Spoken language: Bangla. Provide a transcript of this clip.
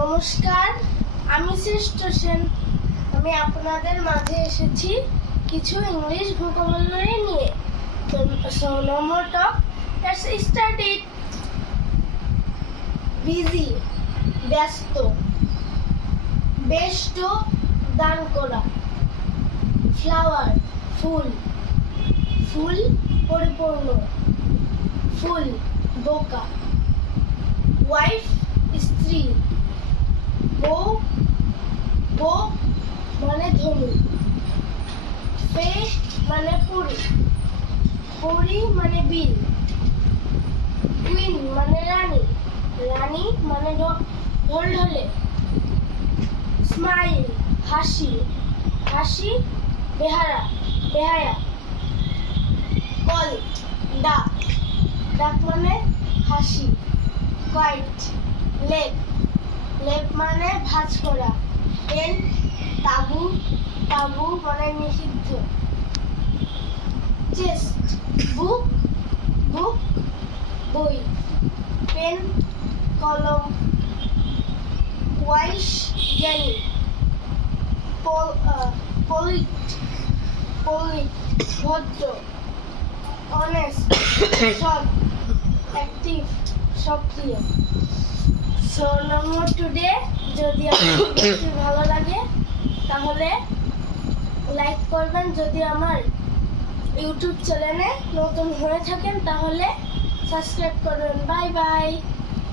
নমস্কার, আমি শ্রেষ্ঠ সেন। আমি আপনাদের মাঝে এসেছি কিছু ইংলিশ ভোকাবুলারি নিয়ে। So no more talk, let's start it. Busy, ব্যস্ত। বেষ্ট, দান করা। ফ্লাওয়ার, ফুল। ফুল, পরিপূর্ণ। ফুল, বোকা। ওয়াইফ, স্ত্রী। বউ, বউ মানে ধনু। ফে মানে পুরী। পরি মানে বিল। কুইন মানে রানী। রানী মানে ঢোল ঢোলে। স্মাইল, হাসি। হাসি, বেহায়া। কল, ডাক। ডাক মানে হাসি। Kite, lake. লেক মানে ভাঁজ করা। টেন্ট, তাঁবু। তাঁবু মানে নিষিদ্ধ। চেস্ট, বুক। বুক, বই। পেন, কলম। ওয়াইস, জ্ঞানী। পলিট, ভদ্র। অনেস্ট, সৎ। অ্যাক্টিভ, সক্রিয়। So no more today. যদি আপনাদের ভালো লাগে তাহলে লাইক করবেন। যদি আমার ইউটিউব চ্যানেলে নতুন হয়ে থাকেন তাহলে সাবস্ক্রাইব করবেন। Bye bye.